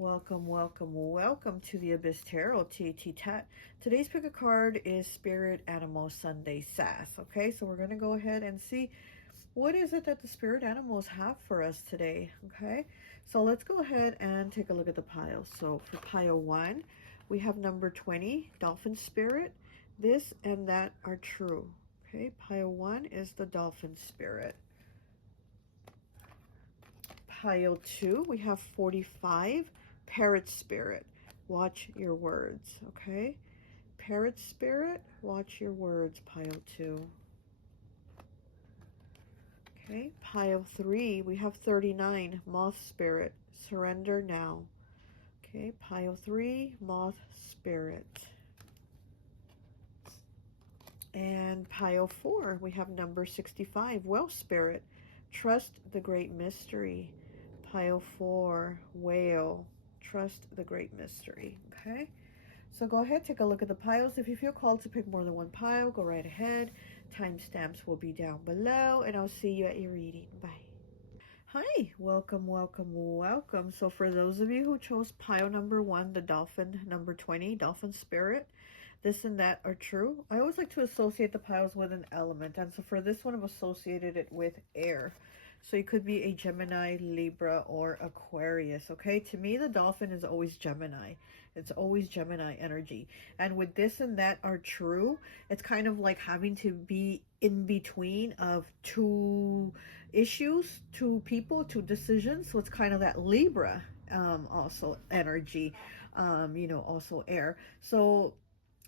Welcome, welcome, welcome to the Abyss Tarot T.A.T. Today's pick a card is Spirit Animal Sunday S.A.S. Okay, so we're going to go ahead and see what is it that the spirit animals have for us today. Okay, so let's go ahead and take a look at the piles. So for pile 1, we have number 20, Dolphin Spirit. This and that are true. Okay, pile 1 is the Dolphin Spirit. Pile 2, we have 45, Parrot Spirit. Watch your words, okay? Parrot Spirit, watch your words, pile 2. Okay, pile 3, we have 39, Moth Spirit. Surrender now. Okay, pile 3, Moth Spirit. And pile 4, we have number 65, Well Spirit. Trust the great mystery. Pile 4, Whale. Trust the great mystery. Okay, so go ahead, take a look at the piles. If you feel called to pick more than one pile, go right ahead. Timestamps will be down below, and I'll see you at your reading. Bye. Hi, welcome, welcome, welcome. So for those of you who chose pile number 1, the Dolphin, number 20, Dolphin Spirit, this and that are true. I always like to associate the piles with an element, and so for this one, I've associated it with air. So you could be a Gemini, Libra, or Aquarius, okay? To me, the dolphin is always Gemini. It's always Gemini energy. And with this and that are true, it's kind of like having to be in between of two issues, two people, two decisions. So it's kind of that Libra also energy, you know, also air. So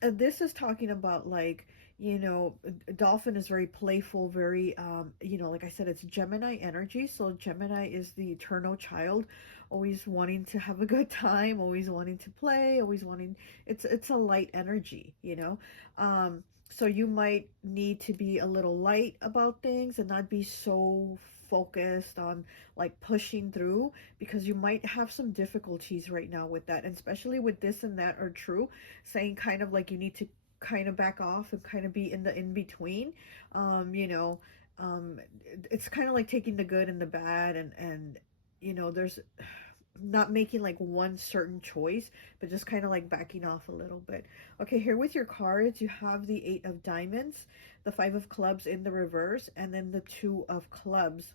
this is talking about, like, you know, dolphin is very playful, very you know, like I said, it's Gemini energy. So Gemini is the eternal child, always wanting to have a good time, always wanting to play, always wanting, it's a light energy, you know. So you might need to be a little light about things and not be so focused on like pushing through, because you might have some difficulties right now with that, and especially with this and that are true, saying kind of like you need to kind of back off and kind of be in the in-between. You know, it's kind of like taking the good and the bad, and you know, there's not making like one certain choice, but just kind of like backing off a little bit. Okay, here with your cards, you have the 8 of diamonds, the 5 of clubs in the reverse, and then the 2 of clubs.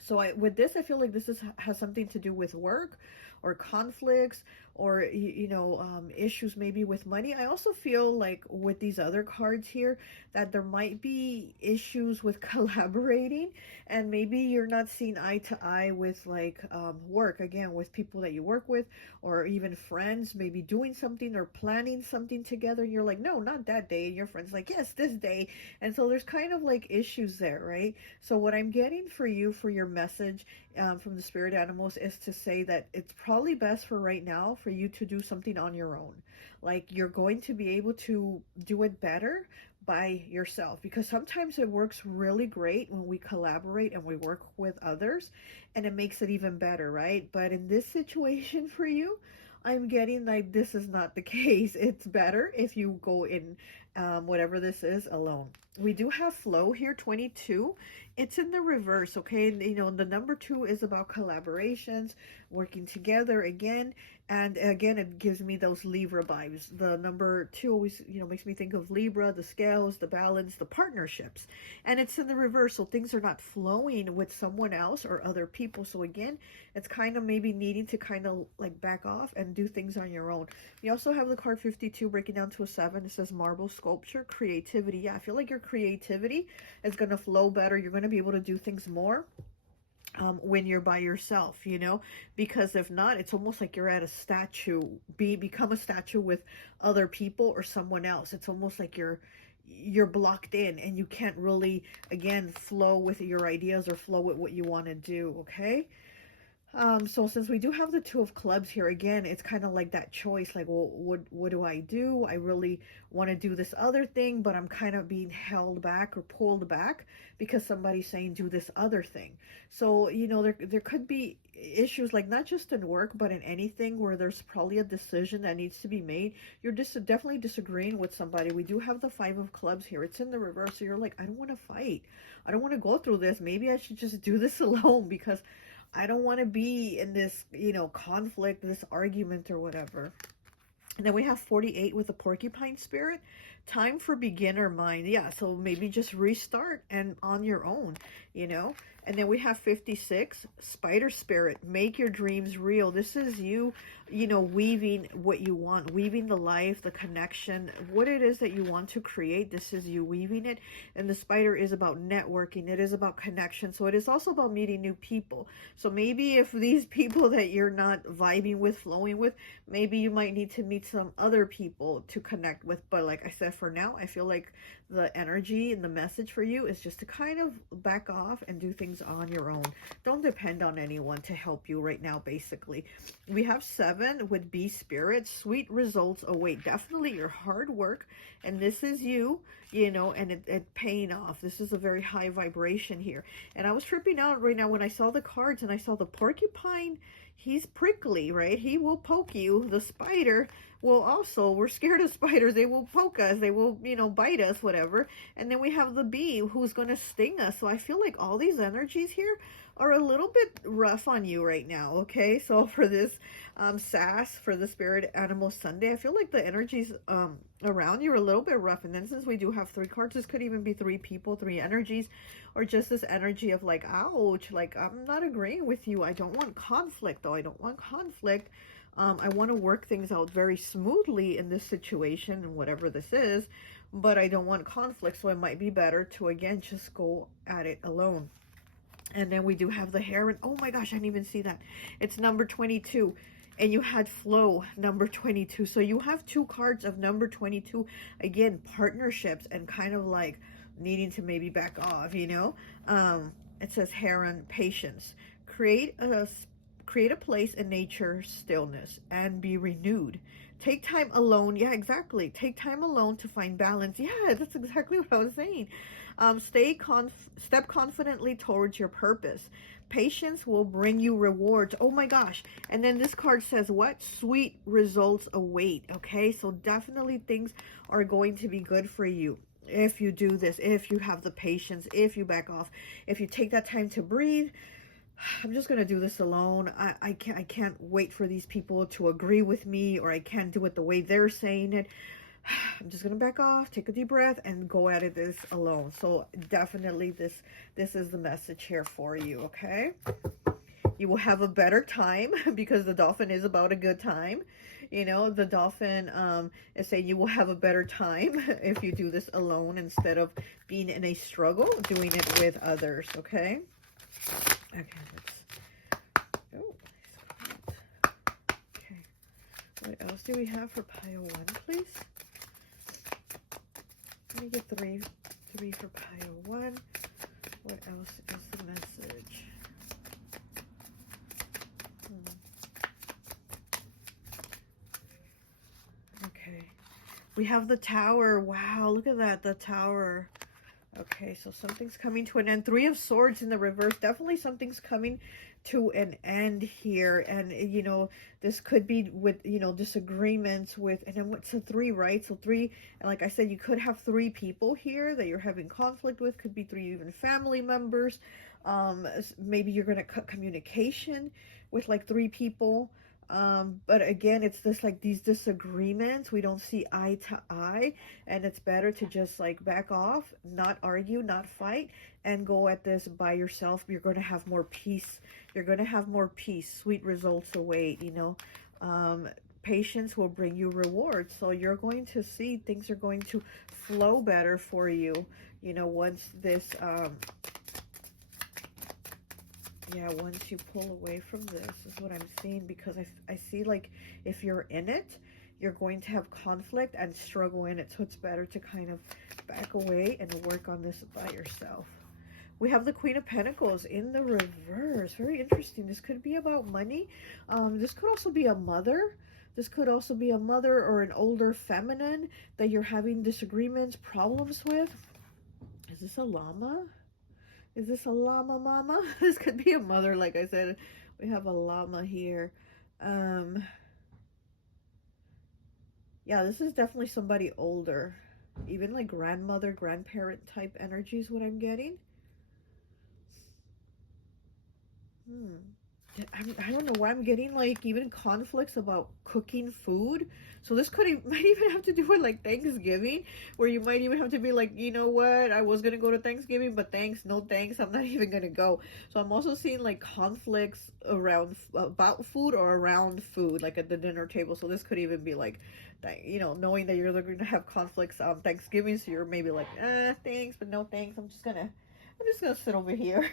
So with this, I feel like this has something to do with work or conflicts, or you know, issues maybe with money. I also feel like with these other cards here that there might be issues with collaborating, and maybe you're not seeing eye to eye with like work, again, with people that you work with, or even friends, maybe doing something or planning something together, and you're like, no, not that day, and your friend's like, yes, this day. And so there's kind of like issues there, right? So what I'm getting for you, for your message from the spirit animals, is to say that it's probably best for right now for you to do something on your own. Like, you're going to be able to do it better by yourself, because sometimes it works really great when we collaborate and we work with others, and it makes it even better, right? But in this situation for you, I'm getting like this is not the case. It's better if you go in whatever this is alone. We do have flow here, 22. It's in the reverse, okay? You know, the number 2 is about collaborations, working together again. And again, it gives me those Libra vibes. The number 2 always, you know, makes me think of Libra, the scales, the balance, the partnerships. And it's in the reverse, so things are not flowing with someone else or other people. So again, it's kind of maybe needing to kind of like back off and do things on your own. You also have the card 52 breaking down to a 7. It says marble sculpture, creativity. Yeah, I feel like your creativity is going to flow better. You're going to be able to do things more when you're by yourself, you know, because if not, it's almost like you're at a statue, become a statue with other people or someone else. It's almost like you're blocked in, and you can't really, again, flow with your ideas or flow with what you want to do. Okay, so since we do have the 2 of clubs here, again, it's kind of like that choice, like, well, what do? I really want to do this other thing, but I'm kind of being held back or pulled back because somebody's saying do this other thing. So, you know, there could be issues, like not just in work, but in anything where there's probably a decision that needs to be made. You're just definitely disagreeing with somebody. We do have the 5 of clubs here. It's in the reverse. So you're like, I don't want to fight. I don't want to go through this. Maybe I should just do this alone, because I don't want to be in this, you know, conflict, this argument or whatever. And then we have 48 with the porcupine spirit. Time for beginner mind. Yeah, so maybe just restart and on your own, you know. And then we have 56, spider spirit. Make your dreams real. This is you, you know, weaving what you want, weaving the life, the connection, what it is that you want to create. This is you weaving it. And the spider is about networking. It is about connection. So it is also about meeting new people. So maybe if these people that you're not vibing with, flowing with, maybe you might need to meet some other people to connect with. But like I said, for now, I feel like the energy and the message for you is just to kind of back off and do things on your own. Don't depend on anyone to help you right now, basically. We have 7 with bee spirit. Sweet results await. Definitely your hard work, and this is you, you know, and it paying off. This is a very high vibration here. And I was tripping out right now when I saw the cards and I saw the porcupine. He's prickly, right? He will poke you. The spider will also, we're scared of spiders. They will poke us. They will, you know, bite us, whatever. And then we have the bee who's going to sting us. So I feel like all these energies here are a little bit rough on you right now, okay? So for this S.A.S, for the Spirit Animal Sunday, I feel like the energies around you are a little bit rough. And then since we do have 3 cards, this could even be 3 people, 3 energies, or just this energy of like, ouch, like I'm not agreeing with you. I don't want conflict, though. I don't want conflict. I want to work things out very smoothly in this situation and whatever this is, but I don't want conflict. So it might be better to, again, just go at it alone. And then we do have the heron. Oh my gosh, I didn't even see that. It's number 22. And you had flow, number 22. So you have 2 cards of number 22. Again, partnerships and kind of like needing to maybe back off, you know. It says heron, patience. Create a place in nature, stillness, and be renewed. Take time alone. Yeah, exactly. Take time alone to find balance. Yeah, that's exactly what I was saying. Step confidently towards your purpose. Patience will bring you rewards. Oh my gosh. And then this card says what? Sweet results await. Okay, so definitely things are going to be good for you if you do this, if you have the patience, if you back off, if you take that time to breathe. I'm just going to do this alone. I can't wait for these people to agree with me, or I can't do it the way they're saying it. I'm just going to back off, take a deep breath, and go at it this alone. So definitely this is the message here for you, okay? You will have a better time because the dolphin is about a good time. You know, the dolphin is saying you will have a better time if you do this alone instead of being in a struggle, doing it with others, okay? Okay, okay. What else do we have for pile 1, please? Let me get three for pile 1. What else is the message? Okay. We have the tower. Wow, look at that, the tower. Okay, so something's coming to an end. 3 of Swords in the reverse. Definitely something's coming to an end here. And, you know, this could be with, you know, disagreements with, and then what's a 3, right? So 3, and like I said, you could have 3 people here that you're having conflict with. Could be 3 even family members. Maybe you're going to cut communication with like 3 people. But again, it's this like these disagreements, we don't see eye to eye, and it's better to just like back off, not argue, not fight, and go at this by yourself. You're going to have more peace. You're going to have more peace. Sweet results await, you know. Patience will bring you rewards. So you're going to see things are going to flow better for you, you know, once this yeah, once you pull away from this is what I'm seeing, because I see like if you're in it, you're going to have conflict and struggle in it. So it's better to kind of back away and work on this by yourself. We have the Queen of Pentacles in the reverse. Very interesting. This could be about money. This could also be a mother. This could also be a mother or an older feminine that you're having disagreements, problems with. Is this a llama? Is this a llama mama? This could be a mother, like I said. We have a llama here. Yeah, this is definitely somebody older. Even like grandmother, grandparent type energy is what I'm getting. I don't know why I'm getting like even conflicts about cooking food. So this might even have to do with like Thanksgiving, where you might even have to be like, you know what, I was gonna go to Thanksgiving, but thanks, no thanks, I'm not even gonna go. So I'm also seeing like conflicts around about food or around food, like at the dinner table. So this could even be like, you know, knowing that you're going to have conflicts on Thanksgiving, so you're maybe like, thanks, but no thanks. I'm just gonna sit over here.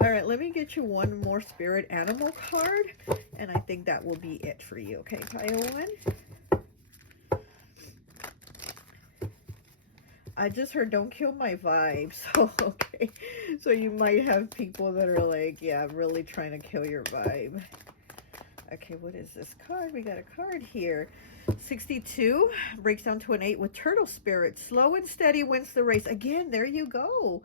All right, let me get you one more spirit animal card, and I think that will be it for you. Okay, pile one. I just heard don't kill my vibe. So, okay. So you might have people that are like, yeah, really trying to kill your vibe. Okay, what is this card? We got a card here. 62 breaks down to an 8 with turtle spirit. Slow and steady wins the race. Again, there you go.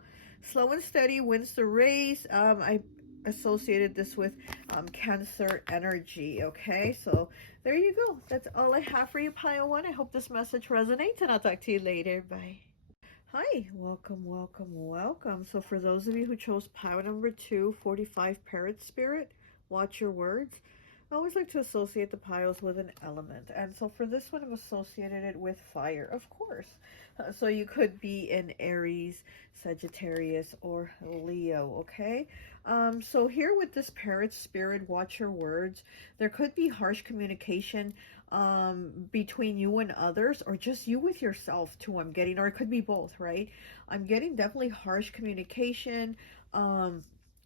Slow and steady wins the race. I associated this with Cancer energy. Okay, so there you go. That's all I have for you, pile one. I hope this message resonates, and I'll talk to you later. Bye. Hi, welcome, welcome, welcome. So for those of you who chose pile number 2, 45 parrot spirit, watch your words. I always like to associate the piles with an element. And so for this one, I've associated it with fire, of course. So you could be in Aries, Sagittarius, or Leo, okay? So here with this parrot spirit, watch your words. There could be harsh communication between you and others, or just you with yourself too, I'm getting, or it could be both, right? I'm getting definitely harsh communication,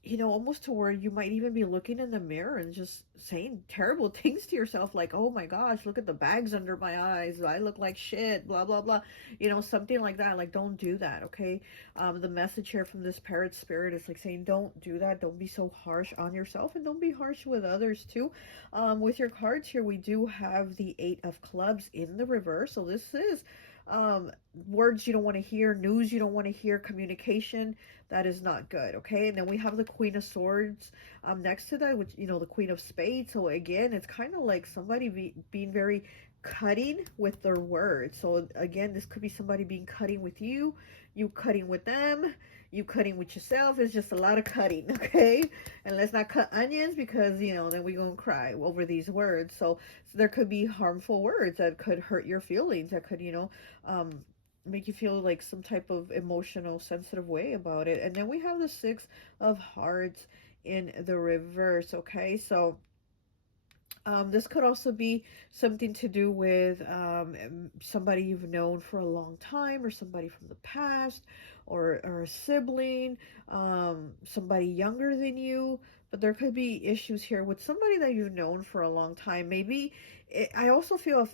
you know, almost to where you might even be looking in the mirror and just saying terrible things to yourself, like, oh my gosh, look at the bags under my eyes, I look like shit, blah blah blah, you know, something like that. Like, don't do that, okay? The message here from this parrot spirit is like saying, don't do that, don't be so harsh on yourself, and don't be harsh with others too. With your cards here, we do have the 8 of clubs in the reverse, so this is words you don't want to hear, news you don't want to hear, communication that is not good, okay? And then we have the Queen of Swords next to that, which, you know, the Queen of Spades. So again, it's kind of like somebody being very cutting with their words. So again, this could be somebody being cutting with you, you cutting with them, you cutting with yourself. It's just a lot of cutting, okay? And let's not cut onions, because, you know, then we're gonna cry over these words. So there could be harmful words that could hurt your feelings, that could, you know, make you feel like some type of emotional, sensitive way about it. And then we have the 6 of Hearts in the reverse, okay? So this could also be something to do with somebody you've known for a long time, or somebody from the past, or a sibling, somebody younger than you. But there could be issues here with somebody that you've known for a long time. Maybe I also feel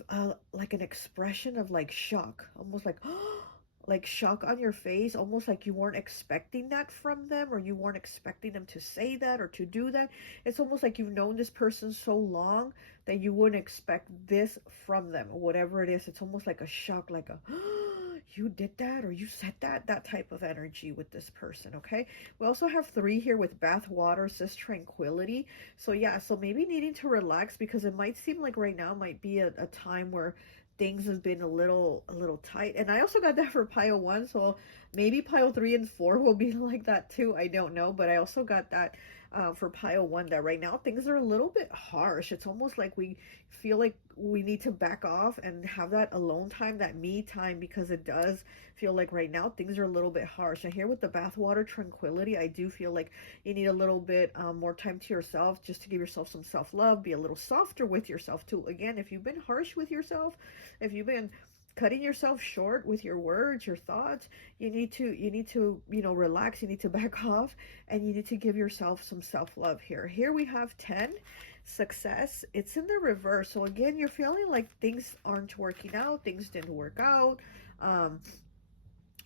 like an expression of like shock, almost like like shock on your face, almost like you weren't expecting that from them, or you weren't expecting them to say that or to do that. It's almost like you've known this person so long that you wouldn't expect this from them, or whatever it is. It's almost like a shock, like a you did that, or you said that, that type of energy with this person, okay? We also have 3 here with bath water, says tranquility. So yeah, so maybe needing to relax, because it might seem like right now might be a time where things have been a little tight. And I also got that for pile 1, so maybe pile 3 and 4 will be like that too, I don't know. But I also got that for pile 1, that right now things are a little bit harsh. It's almost like we feel like we need to back off and have that alone time, that me time, because it does feel like right now things are a little bit harsh. And here with the bathwater tranquility, I do feel like you need a little bit more time to yourself, just to give yourself some self-love, be a little softer with yourself too. Again, if you've been harsh with yourself, if you've been cutting yourself short with your words, your thoughts, you need to, you know, relax, you need to back off, and you need to give yourself some self-love here. Here we have 10, success. It's in the reverse. So again, you're feeling like things aren't working out, things didn't work out,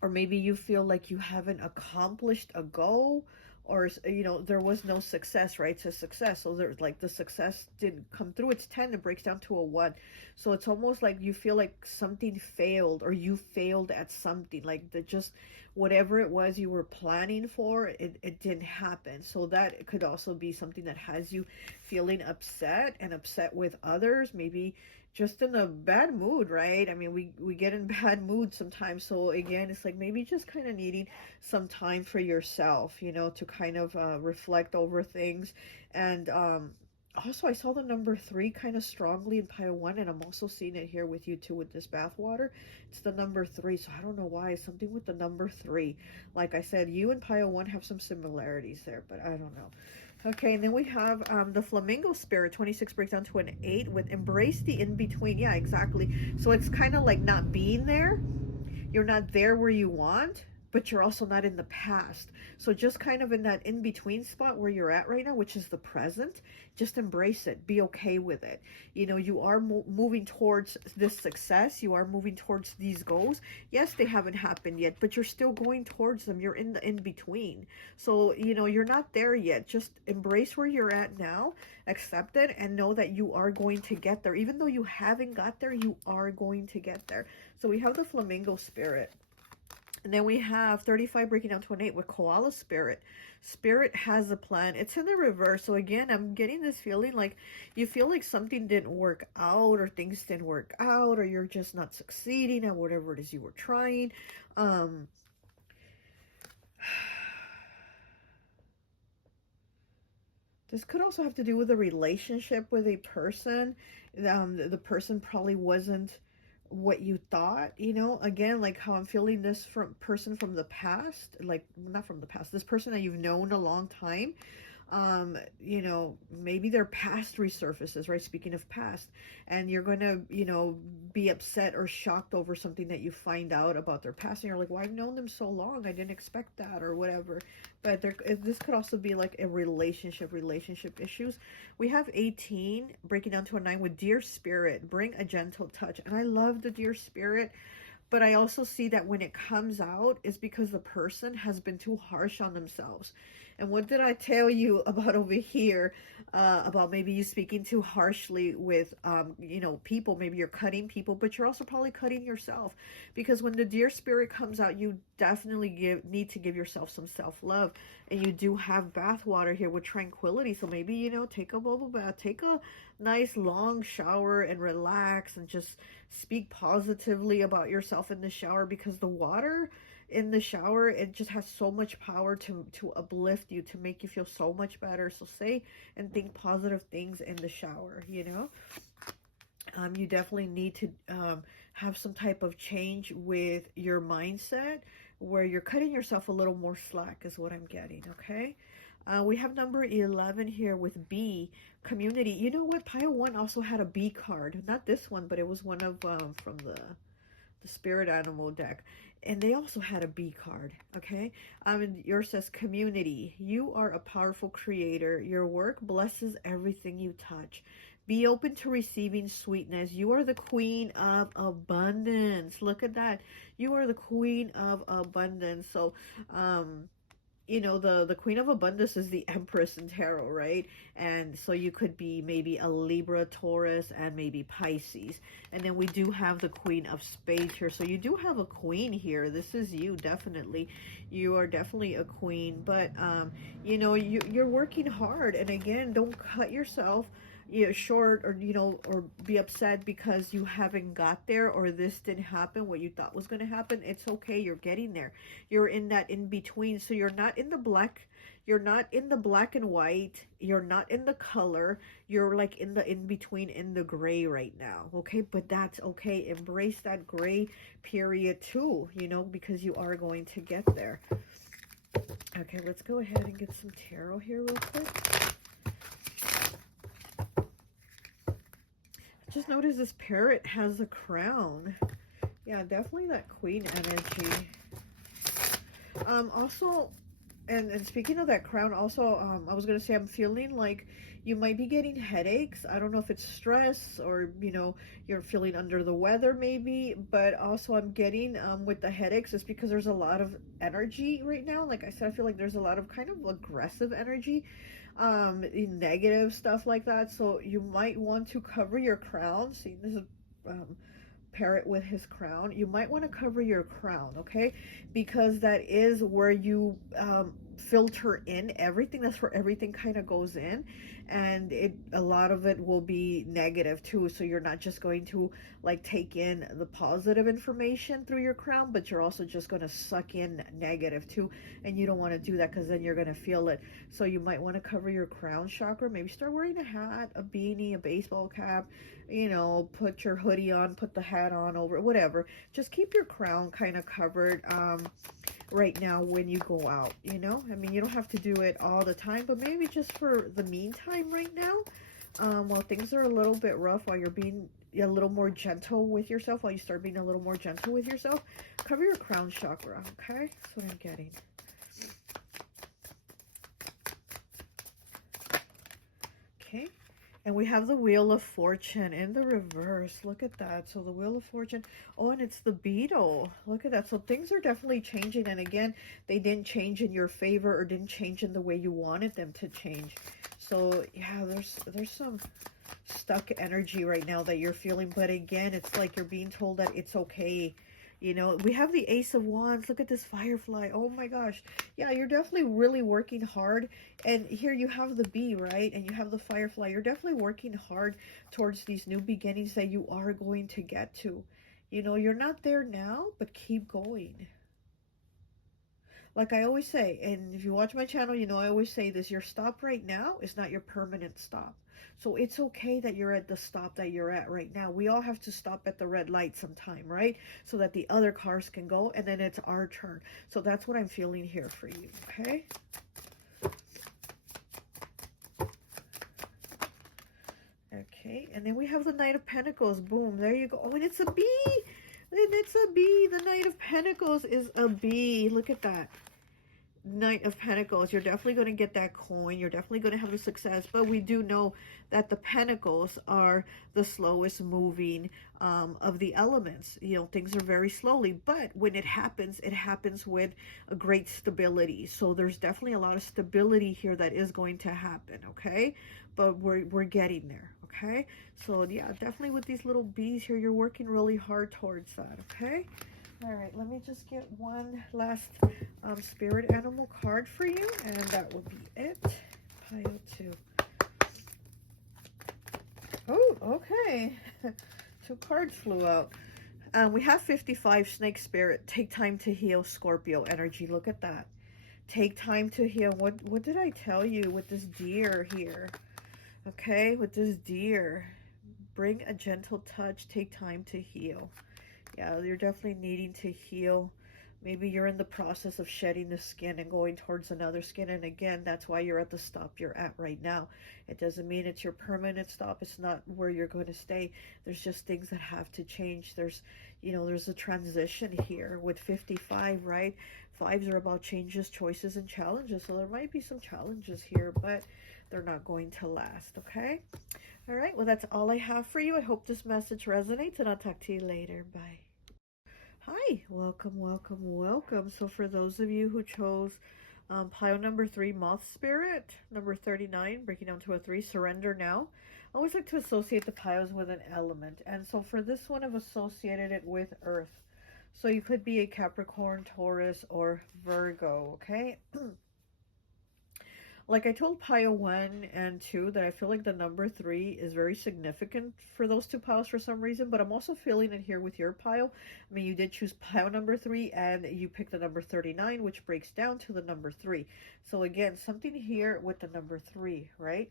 or maybe you feel like you haven't accomplished a goal, or, you know, there was no success, right? It's a success, so there's like the success didn't come through. It's 10, it breaks down to a 1. So it's almost like you feel like something failed, or you failed at something, like the just whatever it was you were planning for, it didn't happen. So that could also be something that has you feeling upset, and upset with others. Maybe just in a bad mood, right? I mean, we get in bad mood sometimes. So again, it's like maybe just kind of needing some time for yourself, you know, to kind of reflect over things. And also, I saw the number 3 kind of strongly in pile 1, and I'm also seeing it here with you too with this bath water. It's the number 3, so I don't know why. Something with the number 3. Like I said, you and pile 1 have some similarities there, but I don't know. Okay, and then we have the Flamingo Spirit, 26 breaks down to an 8 with embrace the in-between. Yeah, exactly. So it's kind of like not being there. You're not there where you want, but you're also not in the past. So just kind of in that in-between spot where you're at right now, which is the present, just embrace it. Be okay with it. You know, you are moving towards this success. You are moving towards these goals. Yes, they haven't happened yet, but you're still going towards them. You're in the in-between. So, you know, you're not there yet. Just embrace where you're at now, accept it, and know that you are going to get there. Even though you haven't got there, you are going to get there. So we have the Flamingo Spirit. And then we have 35 breaking down to an 8 with Koala Spirit. Spirit has a plan. It's in the reverse. So again, I'm getting this feeling like you feel like something didn't work out, or things didn't work out, or you're just not succeeding at whatever it is you were trying. This could also have to do with a relationship with a person. The person probably wasn't what you thought, you know. Again, like how I'm feeling this person from the past, like not from the past, this person that you've known a long time. You know, maybe their past resurfaces, right? Speaking of past, and you're gonna, you know, be upset or shocked over something that you find out about their past, and you're like, well, I've known them so long, I didn't expect that, or whatever. But this could also be like a relationship issues. We have 18 breaking down to a 9 with Dear Spirit, bring a gentle touch. And I love the Dear Spirit, but I also see that when it comes out is because the person has been too harsh on themselves. And what did I tell you about over here, about maybe you speaking too harshly with, you know, people? Maybe you're cutting people, but you're also probably cutting yourself. Because when the Dear Spirit comes out, you definitely need to give yourself some self-love. And you do have bath water here with tranquility. So maybe, you know, take a bubble bath, take a nice long shower and relax and just speak positively about yourself in the shower, because the water in the shower, it just has so much power to uplift you, to make you feel so much better. So say and think positive things in the shower, you know. You definitely need to have some type of change with your mindset, where you're cutting yourself a little more slack is what I'm getting. Okay. We have number 11 here with B, community. You know what? Pile 1 also had a B card. Not this one, but it was one of from the Spirit Animal deck. And they also had a B card, okay? And yours says community. You are a powerful creator. Your work blesses everything you touch. Be open to receiving sweetness. You are the queen of abundance. Look at that. You are the queen of abundance. So, you know, the Queen of Abundance is the Empress in Tarot, right? And so you could be maybe a Libra, Taurus, and maybe Pisces. And then we do have the Queen of Spades here. So you do have a queen here. This is you, definitely. You are definitely a queen. But, you know, you're working hard. And again, don't cut yourself, you know, short, or, you know, or be upset because you haven't got there, or this didn't happen what you thought was going to happen. It's okay. You're getting there. You're in that in between. So you're not in the black. You're not in the black and white. You're not in the color. You're like in the in between, in the gray right now. Okay. But that's okay. Embrace that gray period too, you know, because you are going to get there. Okay. Let's go ahead and get some tarot here real quick. Just notice this parrot has a crown. Yeah, definitely that queen energy. Also, and speaking of that crown, also, I was going to say, I'm feeling like you might be getting headaches. I don't know if it's stress, or, you know, you're feeling under the weather maybe, but also I'm getting, with the headaches, it's because there's a lot of energy right now. Like I said, I feel like there's a lot of kind of aggressive energy, negative stuff like that. So you might want to cover your crown. See, this is parrot with his crown. You might want to cover your crown, okay? Because that is where you filter in everything. That's where everything kind of goes in, and a lot of it will be negative too. So you're not just going to like take in the positive information through your crown, but you're also just going to suck in negative too, and you don't want to do that because then you're going to feel it. So you might want to cover your crown chakra. Maybe start wearing a hat, a beanie, a baseball cap, you know, put your hoodie on, put the hat on over, whatever. Just keep your crown kind of covered right now when you go out, you know. I mean, you don't have to do it all the time, but maybe just for the meantime right now, while things are a little bit rough, while you're being a little more gentle with yourself, while you start being a little more gentle with yourself, cover your crown chakra. Okay, that's what I'm getting. Okay, and we have the Wheel of Fortune in the reverse. Look at that. So the Wheel of Fortune. Oh, and it's the beetle. Look at that. So things are definitely changing. And again, they didn't change in your favor or didn't change in the way you wanted them to change. So yeah, there's some stuck energy right now that you're feeling. But again, it's like you're being told that it's okay. You know, we have the Ace of Wands. Look at this firefly. Oh my gosh. Yeah, you're definitely really working hard. And here you have the bee, right? And you have the firefly. You're definitely working hard towards these new beginnings that you are going to get to. You know, you're not there now, but keep going. Like I always say, and if you watch my channel, you know I always say this, your stop right now is not your permanent stop. So it's okay that you're at the stop that you're at right now. We all have to stop at the red light sometime, right? So that the other cars can go, and then it's our turn. So that's what I'm feeling here for you, okay? Okay, and then we have the Knight of Pentacles. Boom, there you go. Oh, and it's a bee. And it's a bee. The Knight of Pentacles is a bee. Look at that. Knight of Pentacles. You're definitely going to get that coin. You're definitely going to have the success. But we do know that the Pentacles are the slowest moving of the elements. You know, things are very slowly. But when it happens with a great stability. So there's definitely a lot of stability here that is going to happen, okay? But we're getting there, okay? So yeah, definitely with these little bees here, you're working really hard towards that, okay? All right, let me just get one last spirit animal card for you, and that will be it. Pile 2. Oh, okay. 2 cards flew out. We have 55, Snake Spirit. Take time to heal, Scorpio energy. Look at that. Take time to heal. What did I tell you with this deer here? Okay, with this deer. Bring a gentle touch. Take time to heal. Yeah, you're definitely needing to heal. Maybe you're in the process of shedding the skin and going towards another skin. And again, that's why you're at the stop you're at right now. It doesn't mean it's your permanent stop. It's not where you're going to stay. There's just things that have to change. There's, you know, there's a transition here with 55, right? 5s are about changes, choices, and challenges. So there might be some challenges here, but they're not going to last, okay? All right, well, that's all I have for you. I hope this message resonates, and I'll talk to you later. Bye. Hi, welcome, welcome, welcome. So for those of you who chose pile number 3, Moth Spirit, number 39, breaking down to a 3, Surrender Now. I always like to associate the piles with an element. And so for this one, I've associated it with Earth. So you could be a Capricorn, Taurus, or Virgo, okay? Like I told pile 1 and 2 that I feel like the number 3 is very significant for those 2 piles for some reason, but I'm also feeling it here with your pile. I mean, you did choose pile number 3 and you picked the number 39, which breaks down to the number 3. So again, something here with the number 3, right?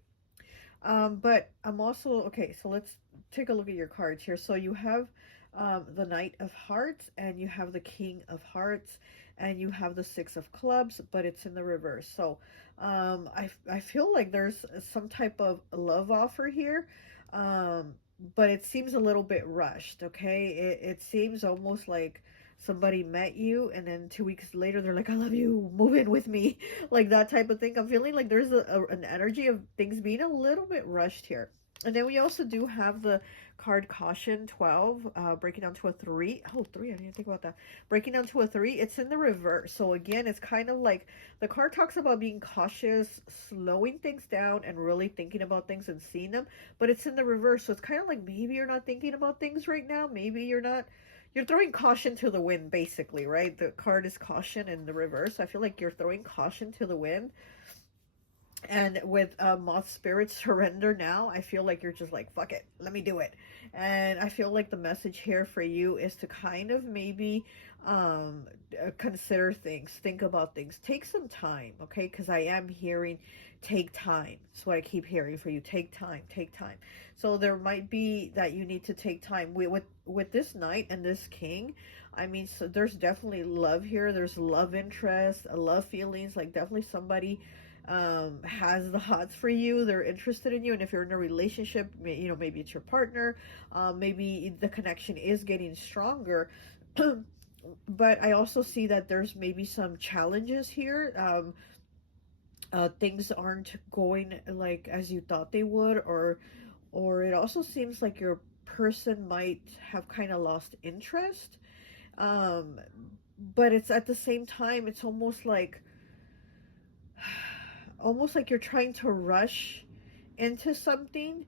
But I'm also, okay, so let's take a look at your cards here. So you have the Knight of Hearts, and you have the King of Hearts, and you have the 6 of Clubs, but it's in the reverse. So I feel like there's some type of love offer here, but it seems a little bit rushed, okay? It seems almost like somebody met you, and then 2 weeks later, they're like, I love you, move in with me, like that type of thing. I'm feeling like there's an energy of things being a little bit rushed here. And then we also do have the card Caution 12, breaking down to a 3. Oh, 3, I didn't think about that. Breaking down to a 3, it's in the reverse. So again, it's kind of like the card talks about being cautious, slowing things down, and really thinking about things and seeing them. But it's in the reverse. So it's kind of like maybe you're not thinking about things right now. Maybe you're not, you're throwing caution to the wind, basically, right? The card is caution in the reverse. I feel like you're throwing caution to the wind. And with Moth Spirit Surrender now, I feel like you're just like, fuck it, let me do it. And I feel like the message here for you is to kind of maybe consider things, think about things, take some time, okay? Because I am hearing take time. That's what I keep hearing for you. Take time, take time. So there might be that you need to take time. With this Knight and this King, I mean, so there's definitely love here. There's love interest, love feelings, like definitely somebody has the hots for you. They're interested in you. And if you're in a relationship, you know, maybe it's your partner, maybe the connection is getting stronger. But I also see that there's maybe some challenges here. Things aren't going like as you thought they would, or it also seems like your person might have kind of lost interest. But it's at the same time, it's almost like you're trying to rush into something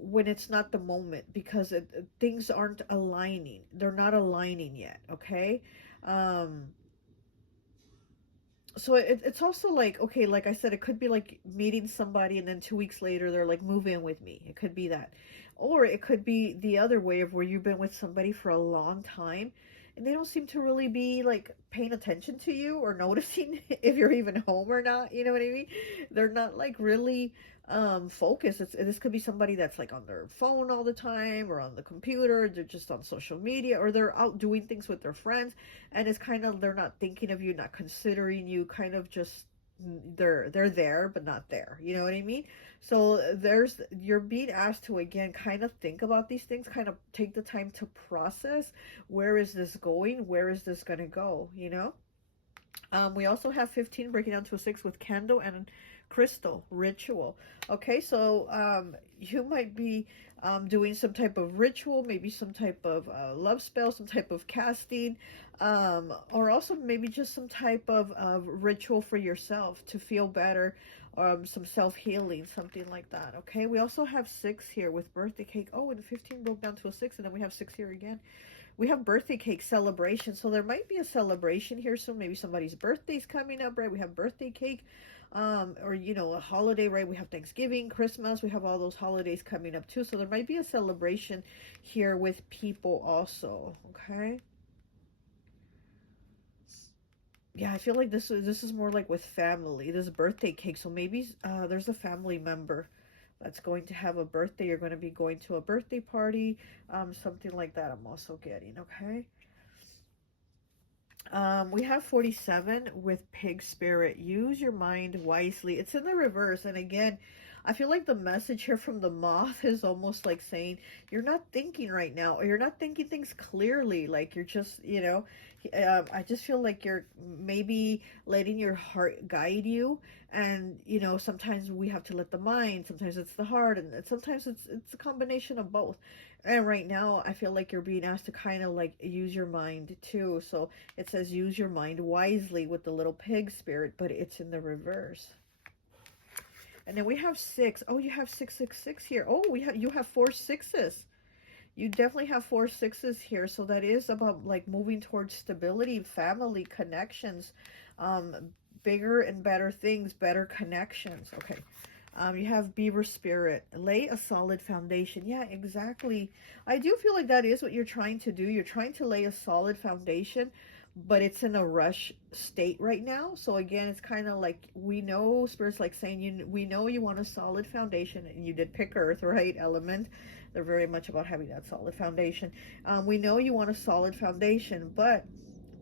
when it's not the moment, because things aren't aligning. They're not aligning yet, okay? So it's also like, okay, like I said, it could be like meeting somebody and then 2 weeks later they're like, move in with me. It could be that. Or it could be the other way of where you've been with somebody for a long time and they don't seem to really be like paying attention to you or noticing if you're even home or not. You know what I mean? They're not like really focused. This could be somebody that's like on their phone all the time or on the computer. They're just on social media, or they're out doing things with their friends, and it's kind of, they're not thinking of you, not considering you, kind of just they're there but not there. You know what I mean? So you're being asked to again kind of think about these things, kind of take the time to process, where is this going, where is this going to go, you know? We also have 15 breaking down to a 6 with candle and crystal ritual. Okay, so you might be doing some type of ritual, maybe some type of love spell, some type of casting, or also maybe just some type of ritual for yourself to feel better, some self-healing, something like that. Okay, we also have 6 here with birthday cake. Oh, and 15 broke down to a 6, and then we have 6 here again. We have birthday cake celebration, so there might be a celebration here soon. Maybe somebody's birthday's coming up, right? We have birthday cake, or, you know, a holiday, right? We have Thanksgiving, Christmas, we have all those holidays coming up too. So there might be a celebration here with people also, okay? Yeah, I feel like this is more like with family, this birthday cake. So maybe there's a family member that's going to have a birthday. You're going to be going to a birthday party, something like that. I'm also getting, okay? We have 47 with pig spirit. Use your mind wisely. It's in the reverse. And again, I feel like the message here from the moth is almost like saying, you're not thinking right now, or you're not thinking things clearly. Like you're just, you know, I just feel like you're maybe letting your heart guide you. And, you know, sometimes we have to let the mind, sometimes it's the heart, and sometimes it's a combination of both. And right now, I feel like you're being asked to kind of like use your mind too. So it says use your mind wisely with the little pig spirit, but it's in the reverse. And then we have 6. Oh, you have 666 here. Oh, you have 4 6s. You definitely have 4 6s here. So that is about like moving towards stability, family connections, bigger and better things, better connections. Okay. You have beaver spirit. Lay a solid foundation. Yeah, exactly. I do feel like that is what you're trying to do. You're trying to lay a solid foundation, but it's in a rush state right now. So again, it's kind of like, we know Spirit's like saying, we know you want a solid foundation, and you did pick earth, right? Element. They're very much about having that solid foundation. We know you want a solid foundation, but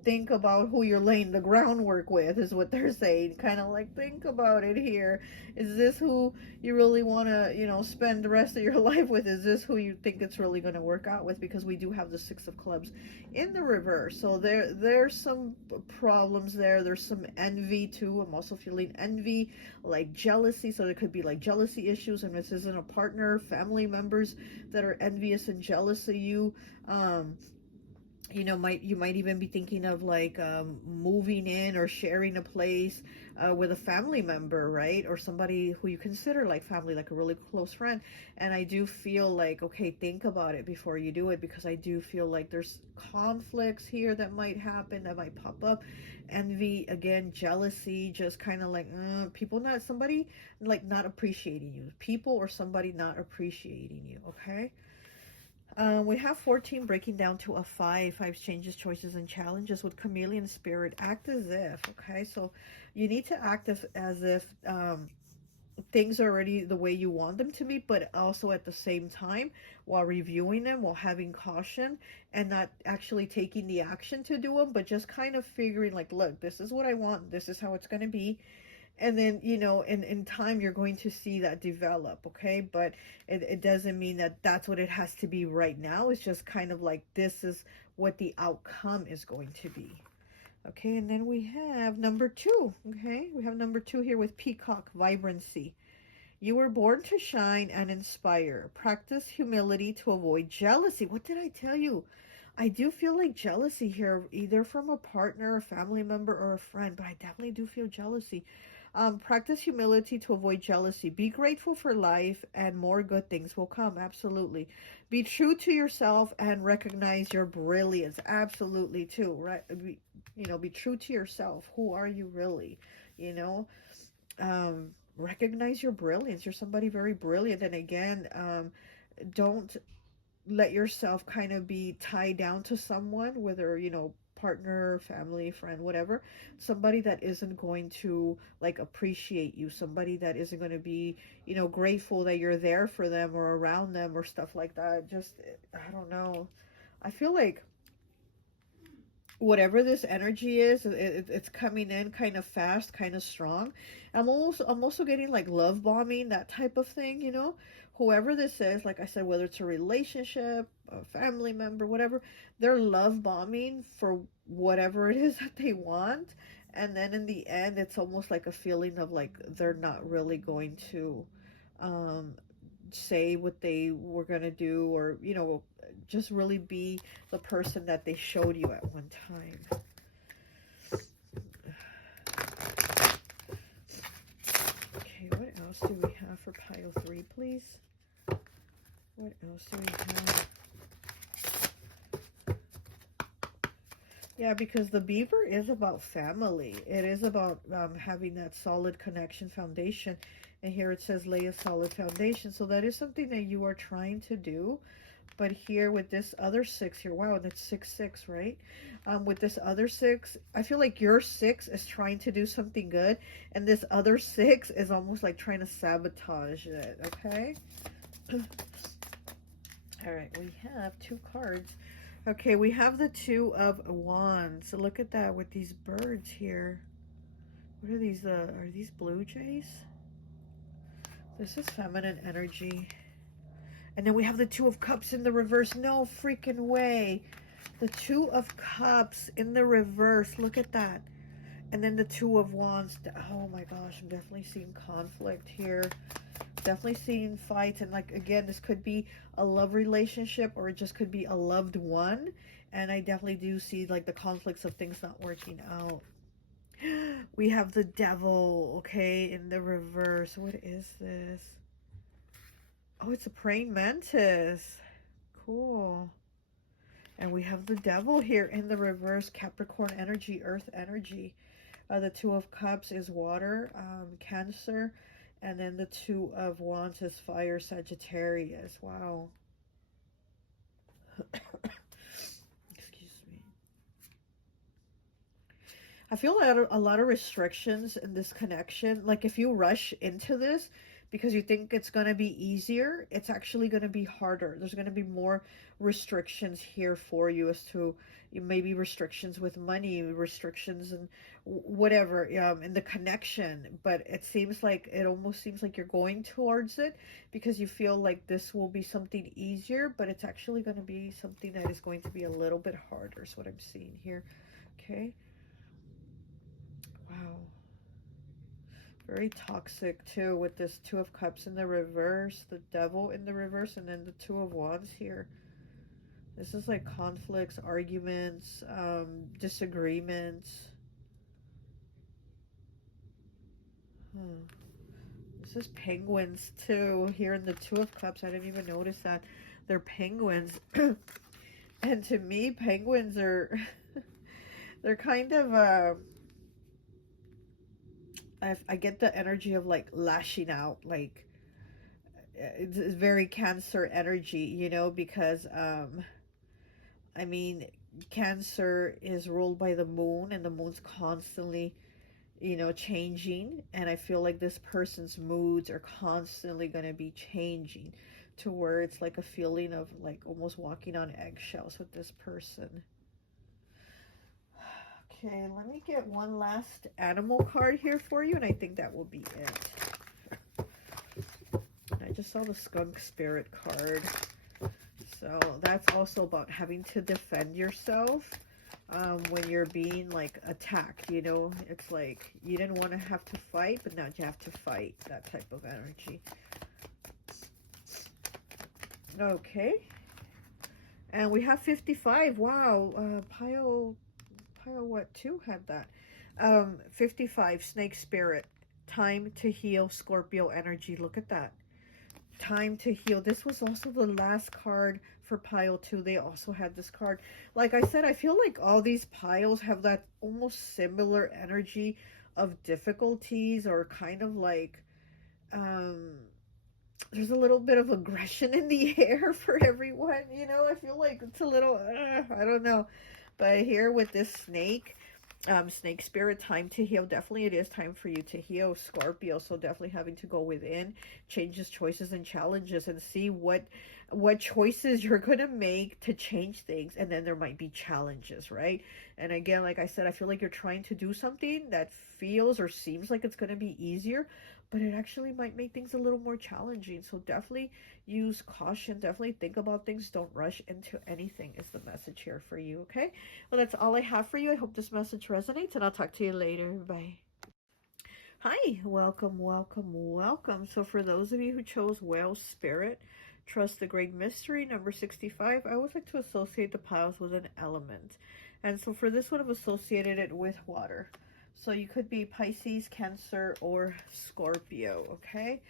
think about who you're laying the groundwork with, is what they're saying. Kind of like, think about it here. Is this who you really want to, you know, spend the rest of your life with? Is this who you think it's really going to work out with? Because we do have the 6 of clubs in the reverse. So there's some problems there. There's some envy too. I'm also feeling envy, like jealousy. So there could be like jealousy issues, and this isn't a partner, family members that are envious and jealous of you. you know, you might even be thinking of like moving in or sharing a place with a family member, right? Or somebody who you consider like family, like a really close friend. And I do feel like, okay, think about it before you do it, because I do feel like there's conflicts here that might happen, that might pop up. Envy, again, jealousy, just kind of like people not, somebody like not appreciating you, people or somebody not appreciating you, okay? We have 14 breaking down to a 5. 5 changes, choices, and challenges with chameleon spirit. Act as if, okay? So you need to act as if things are already the way you want them to be, but also at the same time, while reviewing them, while having caution, and not actually taking the action to do them, but just kind of figuring like, look, this is what I want. This is how it's going to be. And then, you know, in time you're going to see that develop, okay? But it doesn't mean that that's what it has to be right now. It's just kind of like, this is what the outcome is going to be, okay? And then we have number 2, okay? We have number 2 here with peacock, vibrancy. You were born to shine and inspire. Practice humility to avoid jealousy. What did I tell you? I do feel like jealousy here, either from a partner, a family member, or a friend, but I definitely do feel jealousy. Practice humility to avoid jealousy. Be grateful for life, and more good things will come. Absolutely. Be true to yourself and recognize your brilliance. Absolutely, too. Right? You know, be true to yourself. Who are you really? You know, recognize your brilliance. You're somebody very brilliant. And again, don't let yourself kind of be tied down to someone, whether, you know, partner, family, friend, whatever, somebody that isn't going to like appreciate you, somebody that isn't going to be, you know, grateful that you're there for them or around them or stuff like that. Just, I don't know. I feel like whatever this energy is, it's coming in kind of fast, kind of strong. I'm also getting like love bombing, that type of thing, you know. Whoever this is, like I said, whether it's a relationship, a family member, whatever, they're love bombing for whatever it is that they want. And then in the end, it's almost like a feeling of like they're not really going to um say what they were going to do, or, you know, just really be the person that they showed you at one time. Okay, what else do we have for pile 3, please? What else do we have? Yeah, because the beaver is about family. It is about having that solid connection foundation. And here it says lay a solid foundation. So that is something that you are trying to do. But here with this other 6 here, wow, that's 6, 6, right? With this other 6, I feel like your 6 is trying to do something good. And this other 6 is almost like trying to sabotage it, okay? All right, we have 2 cards. Okay, we have the 2 of Wands. So look at that with these birds here. What are these? Are these blue jays? This is feminine energy. And then we have the 2 of Cups in the reverse. No freaking way. The 2 of Cups in the reverse. Look at that. And then the 2 of Wands. Oh my gosh, I'm definitely seeing conflict here. Definitely seeing fights. And like, again, this could be a love relationship, or it just could be a loved one. And I definitely do see like the conflicts of things not working out. We have the Devil, okay, in the reverse. What is this? Oh, it's a praying mantis. Cool. And we have the Devil here in the reverse. Capricorn energy, earth energy. The 2 of Cups is water, Cancer. And then the 2 of Wands is fire, Sagittarius. Wow. Excuse me. I feel a lot of restrictions in this connection. Like if you rush into this because you think it's going to be easier, it's actually going to be harder. There's going to be more restrictions here for you, as to maybe restrictions with money, restrictions and whatever, in the connection. But it almost seems like you're going towards it because you feel like this will be something easier, but it's actually going to be something that is going to be a little bit harder, is what I'm seeing here. Okay. Wow. Very toxic too, with this 2 of Cups in the reverse, the Devil in the reverse, and then the 2 of Wands here. This is like conflicts, arguments, disagreements. This is penguins too. Here in the Two of Cups, I didn't even notice that. They're penguins. And to me, penguins are, they're kind of, I get the energy of like lashing out. Like, it's very Cancer energy, you know, because, I mean, Cancer is ruled by the moon, and the moon's constantly, you know, changing. And I feel like this person's moods are constantly going to be changing to where it's like a feeling of like almost walking on eggshells with this person. Okay, let me get one last animal card here for you, and I think that will be it. I just saw the skunk spirit card. So that's also about having to defend yourself when you're being like attacked, you know. It's like you didn't want to have to fight, but now you have to fight. That type of energy. Okay. And we have 55. Wow. Pile what 2 had that. 55, snake spirit. Time to heal, Scorpio energy. Look at that. Time to heal. This was also the last card for pile 2. They also had this card. Like I said, I feel like all these piles have that almost similar energy of difficulties, or kind of like there's a little bit of aggression in the air for everyone, you know. I feel like it's a little I don't know. But here with this snake, snake spirit, time to heal. Definitely it is time for you to heal, Scorpio. So definitely having to go within, changes, choices, and challenges, and see what choices you're going to make to change things. And then there might be challenges, right? And again, like I said, I feel like you're trying to do something that feels or seems like it's going to be easier, but it actually might make things a little more challenging. So definitely use caution. Definitely think about things. Don't rush into anything is the message here for you, okay? Well, that's all I have for you. I hope this message resonates, and I'll talk to you later. Bye. Hi, welcome, welcome, welcome. So for those of you who chose Whale Spirit, Trust the Great Mystery, number 65, I always like to associate the piles with an element. And so for this one, I've associated it with water. So you could be Pisces, Cancer, or Scorpio, okay?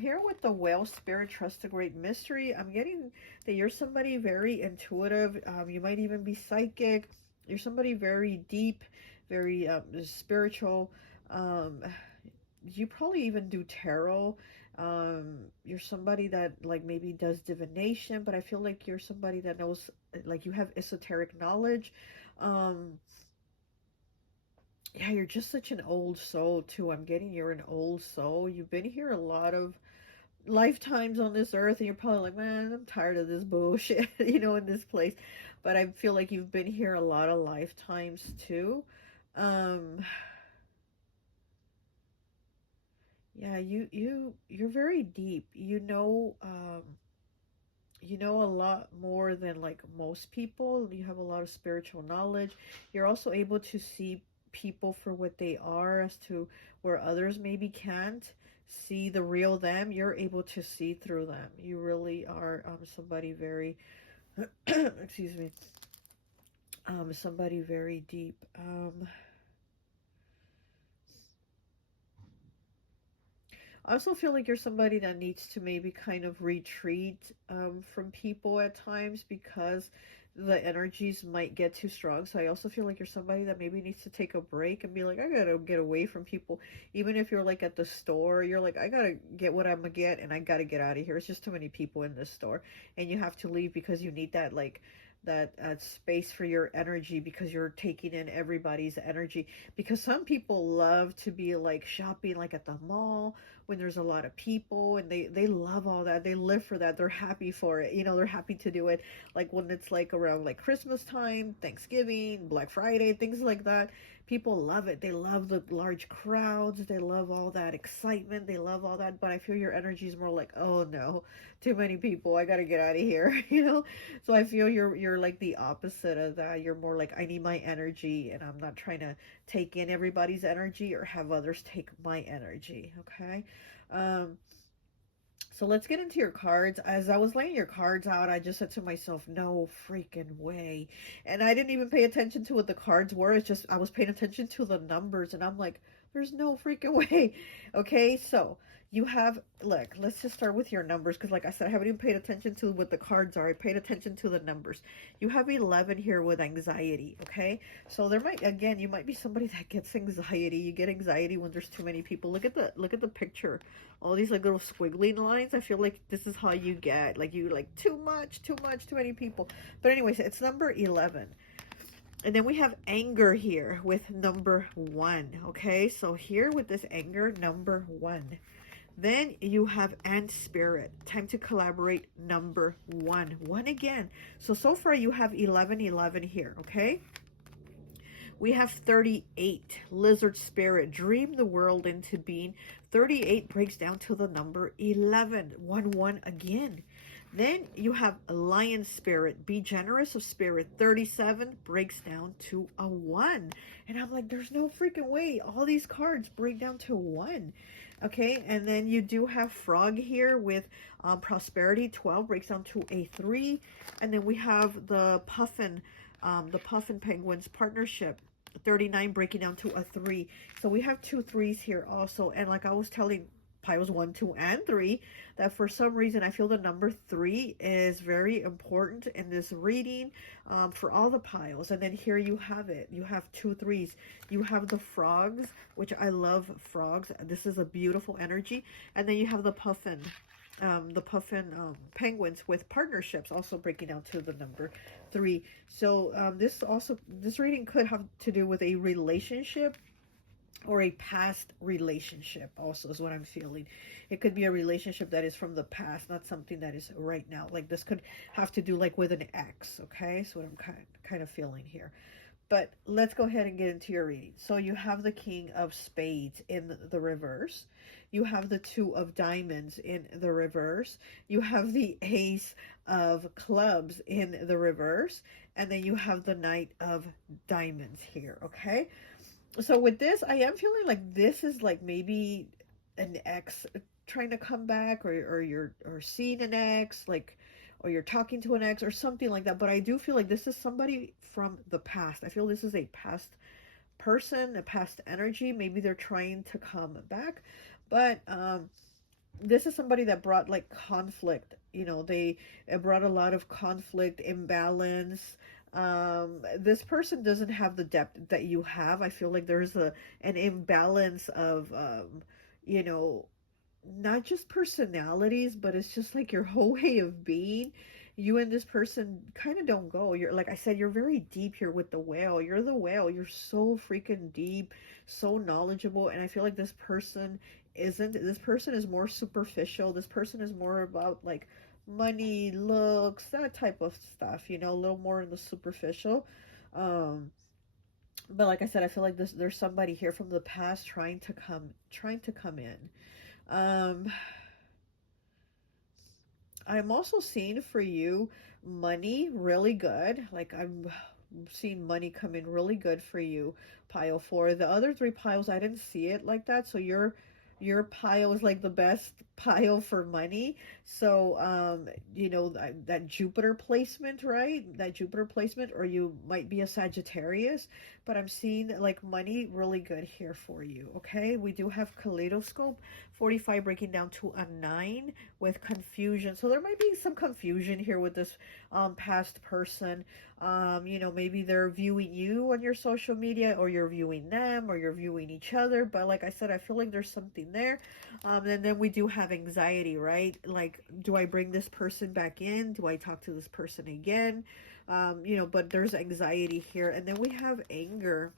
Here with the Whale Spirit, Trust the Great Mystery, I'm getting that you're somebody very intuitive. You might even be psychic. You're somebody very deep, very spiritual. You probably even do tarot. You're somebody that like maybe does divination, but I feel like you're somebody that knows, like you have esoteric knowledge. Yeah, you're just such an old soul too. I'm getting you're an old soul. You've been here a lot of lifetimes on this earth, and you're probably like, man, I'm tired of this bullshit, you know, in this place. But I feel like you've been here a lot of lifetimes too. Yeah, you're very deep. You know a lot more than like most people. You have a lot of spiritual knowledge. You're also able to see people for what they are, as to where others maybe can't see the real them. You're able to see through them. You really are somebody very excuse me, somebody very deep. I also feel like you're somebody that needs to maybe kind of retreat from people at times, because the energies might get too strong. So I also feel like you're somebody that maybe needs to take a break and be like, I gotta get away from people. Even if you're like at the store, you're like, I gotta get what I'm gonna get, and I gotta get out of here. It's just too many people in this store, and you have to leave because you need that like that space for your energy, because you're taking in everybody's energy. Because some people love to be like shopping like at the mall when there's a lot of people, and they love all that. They live for that. They're happy for it, you know. They're happy to do it like when it's like around like Christmas time, Thanksgiving, Black Friday, things like that. People love it. They love the large crowds. They love all that excitement. They love all that. But I feel your energy is more like, oh no, too many people, I gotta get out of here, you know. So I feel you're like the opposite of that. You're more like, I need my energy, and I'm not trying to take in everybody's energy or have others take my energy, okay? So So let's get into your cards. As I was laying your cards out, I just said to myself, no freaking way. And I didn't even pay attention to what the cards were. It's just I was paying attention to the numbers, and I'm like, there's no freaking way. Okay, so you have, look, let's just start with your numbers, because like I said, I haven't even paid attention to what the cards are. I paid attention to the numbers. You have 11 here with anxiety, okay? So there might, again, you might be somebody that gets anxiety. You get anxiety when there's too many people. Look at the picture. All these like little squiggly lines. I feel like this is how you get, like, you like too much, too many people. But anyways, it's number 11. And then we have anger here with number 1. Okay, so here with this anger, number 1. Then you have ant spirit, time to collaborate, number 1. 1 again. So far you have 11, 11 here, okay? We have 38, lizard spirit, dream the world into being. 38 breaks down to the number 11, 1, 1 again. Then you have lion spirit, be generous of spirit. 37 breaks down to a 1. And I'm like, there's no freaking way. All these cards break down to 1. Okay, and then you do have frog here with prosperity. 12 breaks down to a 3. And then we have the puffin penguins partnership. 39 breaking down to a 3. So we have 2 3s here also. And like I was telling piles 1, 2, and 3, that for some reason I feel the number 3 is very important in this reading for all the piles. And then here you have it. You have 2 3s. You have the frogs, which I love frogs. This is a beautiful energy. And then you have the puffin penguins with partnerships, also breaking down to the number 3. So this reading could have to do with a relationship or a past relationship also, is what I'm feeling. It could be a relationship that is from the past, not something that is right now. Like this could have to do like with an ex, okay? So what I'm kind of feeling here. But let's go ahead and get into your reading. So you have the King of Spades in the reverse. You have the 2 of Diamonds in the reverse. You have the Ace of Clubs in the reverse. And then you have the Knight of Diamonds here, okay? So with this, I am feeling like this is like maybe an ex trying to come back, or you're seeing an ex, like, or you're talking to an ex or something like that. But I do feel like this is somebody from the past. I feel this is a past person, a past energy. Maybe they're trying to come back. But this is somebody that brought like conflict. You know, it brought a lot of conflict, imbalance. This person doesn't have the depth that you have. I feel like there's an imbalance of you know, not just personalities, but it's just like your whole way of being. You and this person kind of don't go. You're, like I said, you're very deep here with the whale. You're the whale. You're so freaking deep, so knowledgeable. And I feel like this person isn't. This person is more superficial. This person is more about like money, looks, that type of stuff, you know, a little more in the superficial. But like I said, I feel like there's somebody here from the past trying to come in. I'm also seeing for you money really good. Like I'm seeing money come in really good for you, pile 4. The other 3 piles, I didn't see it like that. So your pile is like the best pile for money. So you know, that Jupiter placement, right? That Jupiter placement, or you might be a Sagittarius, but I'm seeing like money really good here for you. Okay, we do have kaleidoscope 45 breaking down to a 9 with confusion. So there might be some confusion here with this past person. You know, maybe they're viewing you on your social media, or you're viewing them, or you're viewing each other. But like I said, I feel like there's something there. And then we do have anxiety, right? Like, do I bring this person back in? Do I talk to this person again? You know, but there's anxiety here. And then we have anger.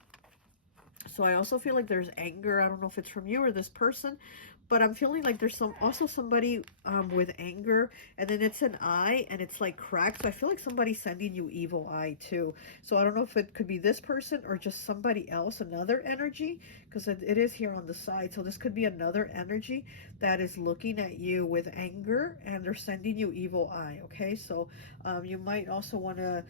So I also feel like there's anger. I don't know if it's from you or this person, but I'm feeling like there's also somebody with anger, and then it's an eye and it's like cracked. So I feel like somebody's sending you evil eye too. So I don't know if it could be this person or just somebody else, another energy, because it is here on the side. So this could be another energy that is looking at you with anger, and they're sending you evil eye. Okay, so you might also want to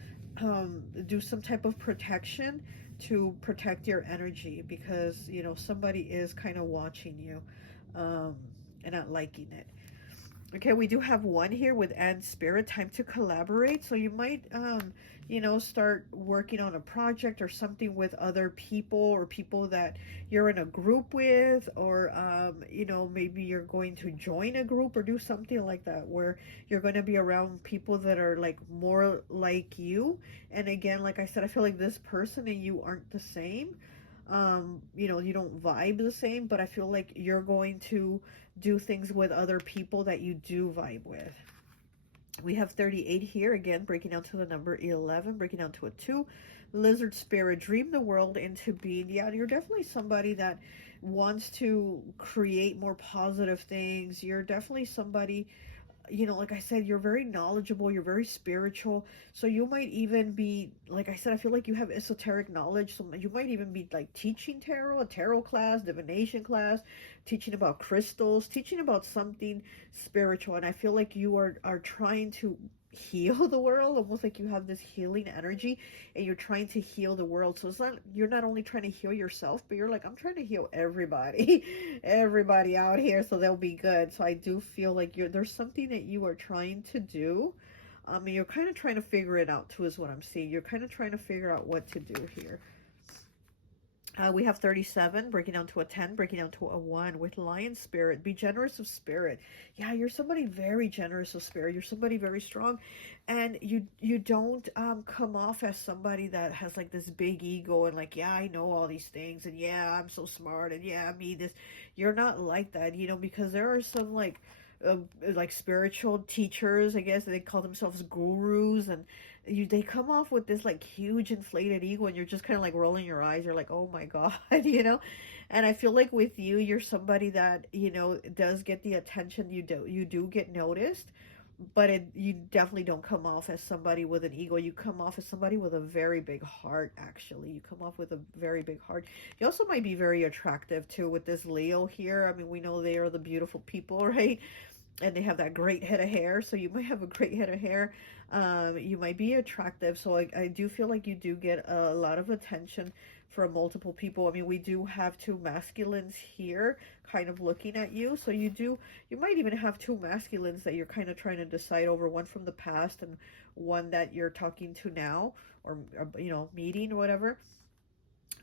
do some type of protection to protect your energy, because you know somebody is kind of watching you and not liking it. Okay, we do have one here with and spirit, time to collaborate. So you might, you know, start working on a project or something with other people or people that you're in a group with, or, you know, maybe you're going to join a group or do something like that where you're going to be around people that are like more like you. And again, like I said, I feel like this person and you aren't the same. You know, you don't vibe the same, but I feel like you're going to do things with other people that you do vibe with. We have 38 here, again, breaking down to the number 11, breaking down to a 2. Lizard spirit, dream the world into being. Yeah, you're definitely somebody that wants to create more positive things. You're definitely somebody, you know, like I said, you're very knowledgeable, you're very spiritual. So you might even be, like I said, I feel like you have esoteric knowledge. So you might even be like teaching tarot, a tarot class, divination class, teaching about crystals, teaching about something spiritual. And I feel like you are trying to heal the world, almost like you have this healing energy and you're trying to heal the world. So it's not, you're not only trying to heal yourself, but you're like, I'm trying to heal everybody everybody out here so they'll be good. So I do feel like there's something that you are trying to do, and you're kind of trying to figure it out too, is what I'm seeing. You're kind of trying to figure out what to do here. We have 37, breaking down to a 10, breaking down to a 1 with lion spirit. Be generous of spirit. Yeah, you're somebody very generous of spirit. You're somebody very strong. And you don't come off as somebody that has like this big ego and like, yeah, I know all these things. And yeah, I'm so smart. And yeah, me this. You're not like that, you know, because there are some like spiritual teachers, I guess they call themselves gurus, and they come off with this like huge inflated ego, and you're just kind of like rolling your eyes. You're like, oh my god, you know. And I feel like with you, you're somebody that, you know, does get the attention. You do get noticed, but you definitely don't come off as somebody with an ego. You come off as somebody with a very big heart. Actually, you come off with a very big heart. You also might be very attractive too with this Leo here. I mean, we know they are the beautiful people, right? And they have that great head of hair, so you might have a great head of hair. You might be attractive, so I do feel like you do get a lot of attention from multiple people. I mean, we do have two masculines here kind of looking at you, so you might even have two masculines that you're kind of trying to decide over, one from the past and one that you're talking to now, or you know, meeting or whatever.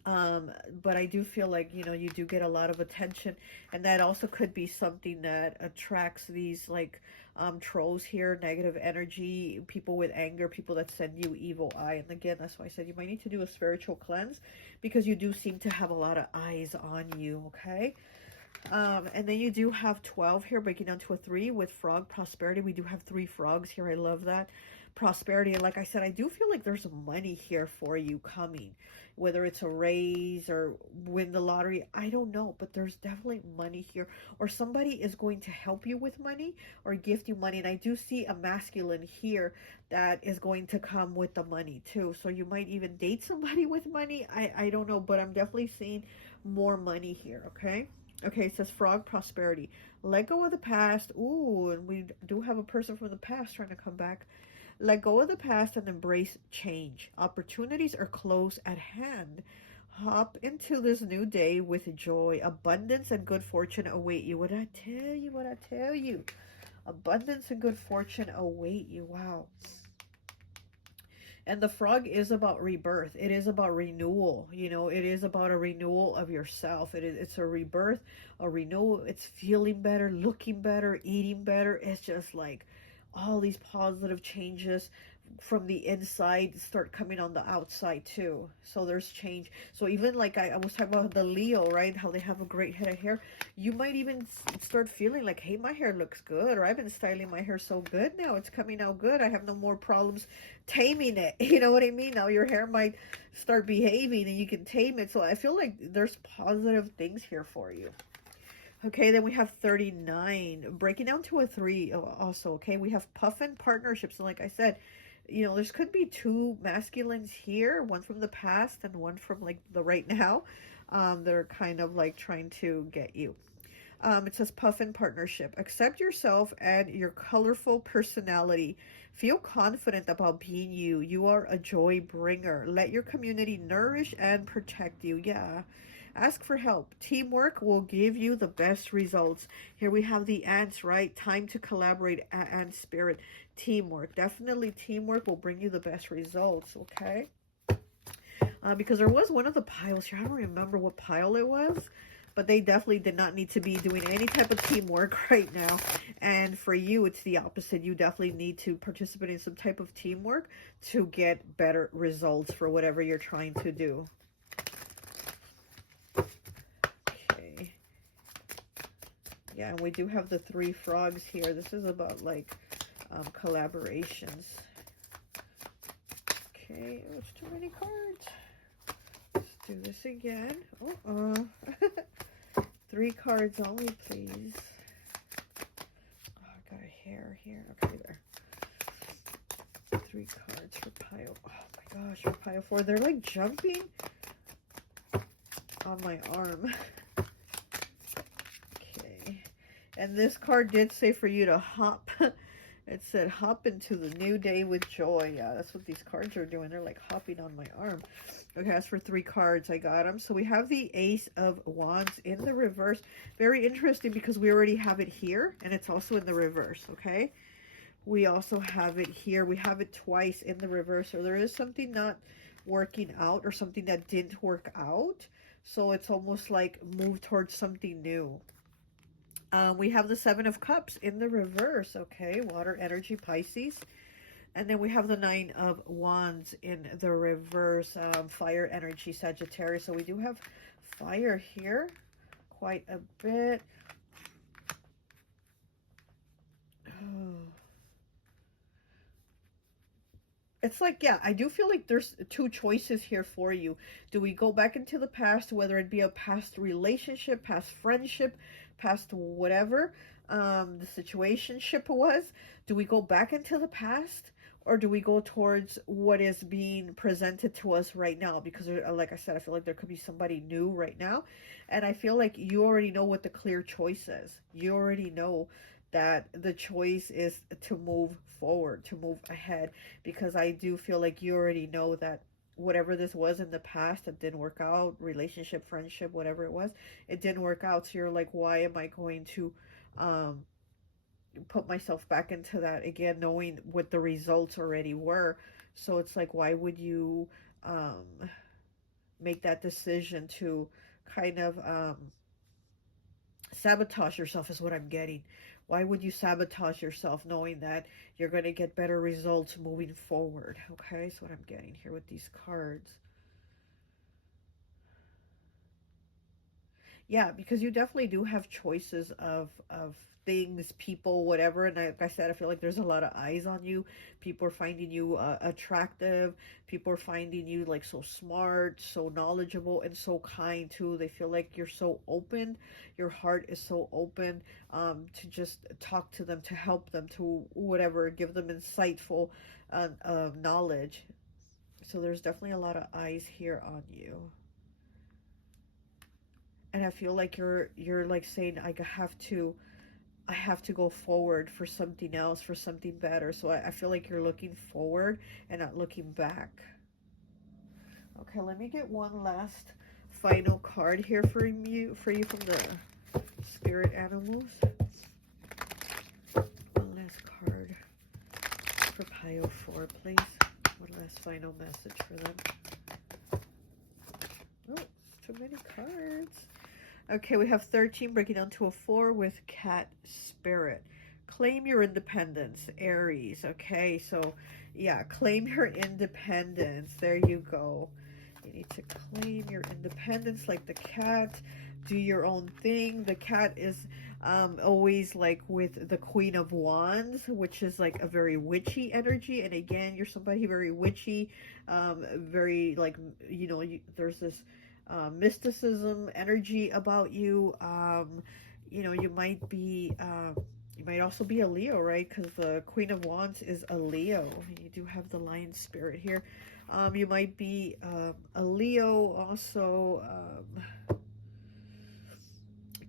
But I do feel like, you know, you do get a lot of attention, and that also could be something that attracts these like trolls here, negative energy, people with anger, people that send you evil eye. And again, that's why I said you might need to do a spiritual cleanse, because you do seem to have a lot of eyes on you. Okay. And then you do have 12 here, breaking down to a 3 with frog prosperity. We do have 3 frogs here. I love that. Prosperity. And like I said, I do feel like there's money here for you coming, whether it's a raise or win the lottery. I don't know, but there's definitely money here, or somebody is going to help you with money or gift you money. And I do see a masculine here that is going to come with the money too. So you might even date somebody with money. I don't know, but I'm definitely seeing more money here. Okay. Okay, it says frog prosperity. Let go of the past. Ooh, and we do have a person from the past trying to come back. Let go of the past and embrace change. Opportunities are close at hand. Hop into this new day with joy. Abundance and good fortune await you. What I tell you, what I tell you. Abundance and good fortune await you. Wow. And the frog is about rebirth. It is about renewal. You know, it is about a renewal of yourself. It's a rebirth, a renewal. It's feeling better, looking better, eating better. It's just like all these positive changes from the inside start coming on the outside too. So there's change. So even like I was talking about the Leo, right? How they have a great head of hair. You might even start feeling like, hey, my hair looks good, or I've been styling my hair so good now. It's coming out good. I have no more problems taming it. You know what I mean? Now your hair might start behaving and you can tame it. So I feel like there's positive things here for you. Okay, then we have 39, breaking down to a 3 also. Okay, we have puffin partnerships. And like I said, you know, there's could be 2 masculines here, one from the past and one from like the right now. They're kind of like trying to get you. It says puffin partnership. Accept yourself and your colorful personality. Feel confident about being you. You are a joy bringer. Let your community nourish and protect you. Yeah. Ask for help. Teamwork will give you the best results. Here we have the ants, right? Time to collaborate, ant spirit. Teamwork. Definitely teamwork will bring you the best results, okay? Because there was one of the piles here. I don't remember what pile it was, but they definitely did not need to be doing any type of teamwork right now. And for you, it's the opposite. You definitely need to participate in some type of teamwork to get better results for whatever you're trying to do. Okay. Yeah, and we do have the 3 frogs here. This is about like collaborations. Okay, oh, it's too many cards. Let's do this again. 3 cards only, please. Oh, I got a hair here. Okay, there. 3 cards for pile. Oh my gosh, for pile 4. They're like jumping on my arm. Okay. And this card did say for you to hop. It said hop into the new day with joy. Yeah, that's what these cards are doing. They're like hopping on my arm. Okay, that's for 3 cards. I got them. So we have the Ace of Wands in the reverse. Very interesting because we already have it here. And it's also in the reverse, okay? We also have it here. We have it twice in the reverse. So there is something not working out or something that didn't work out. So it's almost like move towards something new. We have the 7 of Cups in the reverse, okay? Water energy, Pisces. And then we have the 9 of Wands in the reverse, fire energy, Sagittarius. So we do have fire here quite a bit. Oh. It's like, yeah, I do feel like there's 2 choices here for you. Do we go back into the past, whether it be a past relationship, past friendship, past whatever the situationship was? Do we go back into the past, or do we go towards what is being presented to us right now? Because like I said, I feel like there could be somebody new right now, and I feel like you already know what the clear choice is. You already know that the choice is to move forward, to move ahead, because I do feel like you already know that whatever this was in the past that didn't work out, relationship, friendship, whatever it was, it didn't work out. So you're like, why am I going to put myself back into that again, knowing what the results already were? So it's like, why would you make that decision to kind of sabotage yourself, is what I'm getting. Why would you sabotage yourself knowing that you're going to get better results moving forward? Okay, so what I'm getting here with these cards. Yeah, because you definitely do have choices of things, people, whatever. And like I said, I feel like there's a lot of eyes on you. People are finding you attractive. People are finding you like so smart, so knowledgeable, and so kind too. They feel like you're so open. Your heart is so open to just talk to them, to help them, to whatever, give them insightful knowledge. So there's definitely a lot of eyes here on you. And I feel like you're like saying, I have to go forward for something else, for something better. So I feel like you're looking forward and not looking back. Okay, let me get one last final card here for you from the spirit animals. One last card for pile 4, please. One last final message for them. Oh, it's too many cards. Okay, we have 13 breaking down to a 4 with cat spirit. Claim your independence, Aries. Okay, so yeah, claim your independence. There you go. You need to claim your independence like the cat. Do your own thing. The cat is always like with the Queen of Wands, which is like a very witchy energy. And again, you're somebody very witchy, very like, you know, there's this mysticism energy about you. You know, you might also be a Leo, right? Because the Queen of Wands is a Leo. You do have the lion spirit here. You might be a Leo also.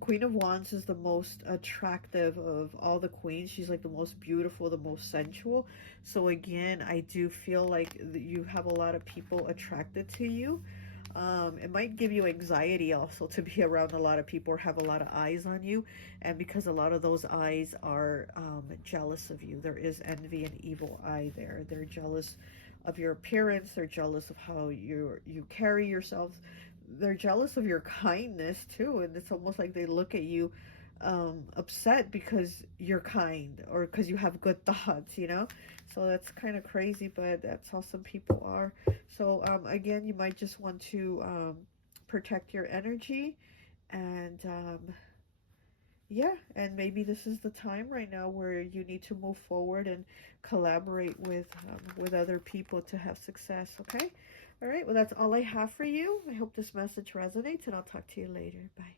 Queen of Wands is the most attractive of all the queens. She's like the most beautiful, the most sensual. So again, I do feel like you have a lot of people attracted to you. It might give you anxiety also to be around a lot of people or have a lot of eyes on you. And because a lot of those eyes are jealous of you. There is envy and evil eye there. They're jealous of your appearance. They're jealous of how you carry yourself. They're jealous of your kindness too. And it's almost like they look at you upset because you're kind or because you have good thoughts, you know. So that's kind of crazy, but that's how some people are. So again, you might just want to protect your energy, and yeah, and maybe this is the time right now where you need to move forward and collaborate with other people to have success. Okay. All right, well, that's all I have for you. I hope this message resonates, and I'll talk to you later. Bye.